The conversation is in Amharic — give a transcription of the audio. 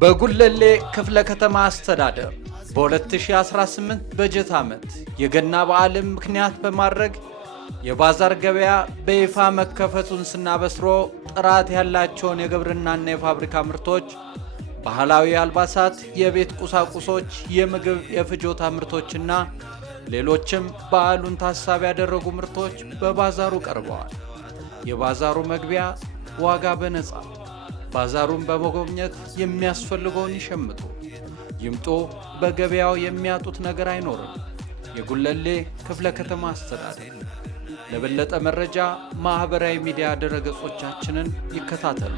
በጉለሌ ክፍለ ከተማ አስተዳደር በ2018 በጀት ዓመት የገና በዓልን ምክንያት በማድረግ የባዛር ገበያ በይፋ መከፈቱን ስናበስሮ ጥራት ያላቸውን የግብርናና የፋብሪካ ምርቶች፣ ባህላዊ አልባሳት፣ የቤት ቁሳቁሶች፣ የምግብ የፍጆታ ምርቶችና ሌሎችም በዓሉን ታሳቢ ያደረጉ ምርቶች በባዛሩ ቀርበዋል። የባዛሩ መግቢያ ዋጋ በነፃ። ባዛሩን በመጎብኘት የሚያስፈልገውን ይሸምቱ። ይምጡ። በገበያው የሚያጡት ነገር አይኖርም። የጉለሌ ክፍለ ከተማ አስተዳደር። ለበለጠ መረጃ ማህበራዊ ሚዲያ ድረገጾቻችንን ይከታተሉ።